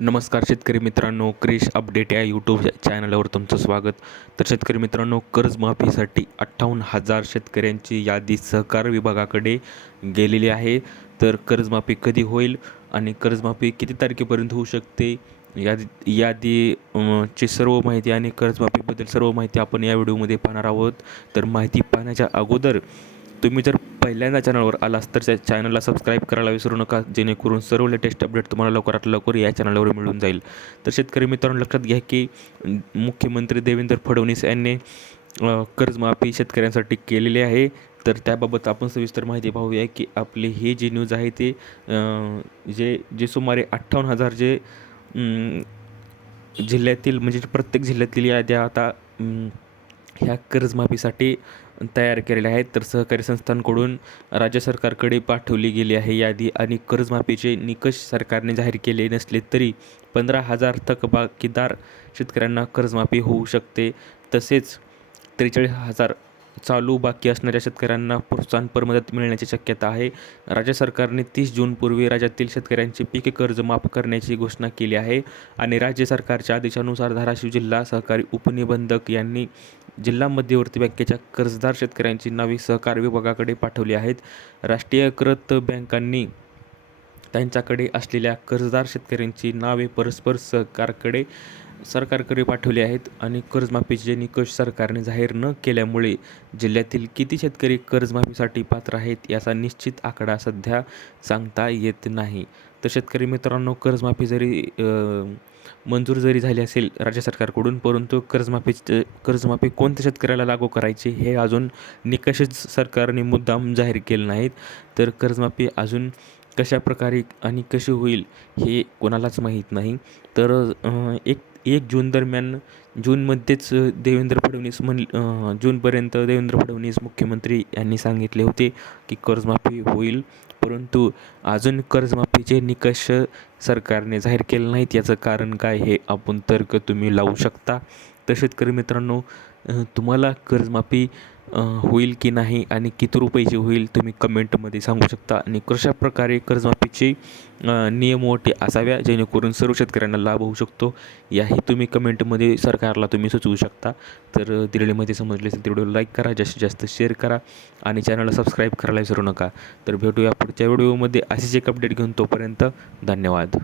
नमस्कार शेतकरी मित्रांनो, क्रिश अपडेट या यूट्यूब चॅनलवर तुमचं स्वागत. तर शेतकरी मित्रांनो, कर्जमाफीसाठी 58,000 शेतकऱ्यांची यादी सहकार विभागाकडे गेलेली आहे. तर कर्जमाफी कधी होईल आणि कर्जमाफी किती तारखेपर्यंत होऊ शकते यादी ची सर्व माहिती आणि कर्जमाफीबद्दल सर्व माहिती आपण या व्हिडिओमध्ये पाहणार आहोत. तर माहिती पाहण्याच्या अगोदर तुम्ही जर पहिल्यांदा चॅनलवर आलास तर त्या चॅनलला सबस्क्राईब करायला विसरू नका, जेणेकरून सर्व लेटेस्ट अपडेट तुम्हाला लवकरात लवकर या चॅनलवर मिळून जाईल. तर शेतकरी मित्रांनो, लक्षात घ्या की मुख्यमंत्री देवेंद्र फडणवीस यांनी कर्जमाफी शेतकऱ्यांसाठी केलेली आहे. तर त्याबाबत आपण सविस्तर माहिती पाहूया की आपली ही जी न्यूज आहे ते जे जे सुमारे 58,000 जे जिल्ह्यातील म्हणजे प्रत्येक जिल्ह्यातील याद्या आता ह्या कर्जमाफीसाठी तयार केलेल्या आहेत. तर सहकारी संस्थांकडून राज्य सरकारकडे पाठवली गेली आहे यादी आणि कर्जमाफीचे निकष सरकारने जाहीर केले नसले तरी 15,000 थकबाकीदार शेतकऱ्यांना कर्जमाफी होऊ शकते. तसेच 43,000 चालू बाकी असणाऱ्या शेतकऱ्यांना प्रोत्साहनपर मदत मिळण्याची शक्यता आहे. राज्य सरकारने 30 जूनपूर्वी राज्यातील शेतकऱ्यांचे पीक कर्ज माफ करण्याची घोषणा केली आहे आणि राज्य सरकारच्या आदेशानुसार धाराशिव जिल्हा सहकारी उपनिबंधक यांनी जिल्हा मध्यवर्ती बँकेच्या कर्जदार शेतकऱ्यांची नावे सहकार विभागाकडे पाठवली आहेत. राष्ट्रीयकृत बँकांनी त्यांच्याकडे असलेल्या कर्जदार शेतकऱ्यांची नावे परस्पर सरकारकडे पाठवली आहेत आणि कर्जमाफीचे निकष सरकारने जाहीर न केल्यामुळे जिल्ह्यातील किती शेतकरी कर्जमाफीसाठी पात्र आहेत याचा निश्चित आकडा सध्या सांगता येत नाही. तर शेतकरी मित्रांनो, मंजूर जरी झाली असेल राज्य सरकारकडून, परंतु कर्जमाफी कोणत्या शेतकऱ्याला लागू करायची हे अजून निकषच सरकारने मुद्दाम जाहीर केले नाहीत. तर कर्जमाफी अजून कशा प्रकारे आणि कशी होईल हे कोणालाच माहीत नाही. तर 1 जून दरम्यान जूनमध्येच जूनपर्यंत देवेंद्र फडणवीस मुख्यमंत्री यांनी सांगितले होते की कर्जमाफी होईल, परंतु अजून कर्जमाफीचे निकष सरकारने जाहीर केले नाहीत. याचं कारण काय हे आपण तर्क तुम्ही लावू शकता. तर शेतकरी मित्रांनो, तुम्हाला कर्जमाफी होईल की नाही आणि किती रुपयाची होईल तुम्ही कमेंटमध्ये सांगू शकता आणि कशा प्रकारे कर्जमाफीचे नियम अटी असाव्या जेणेकरून सर्व शेतकऱ्यांना लाभ होऊ शकतो याही तुम्ही कमेंटमध्ये सरकारला तुम्ही सुचवू शकता. तर दिलेली माहिती समजली असेल तर व्हिडिओ लाईक करा, जास्तीत जास्त शेअर करा आणि चॅनलला सबस्क्राईब करायला विसरू नका. तर भेटूया पुढच्या व्हिडिओमध्ये अशीच एक अपडेट घेऊन. तोपर्यंत धन्यवाद.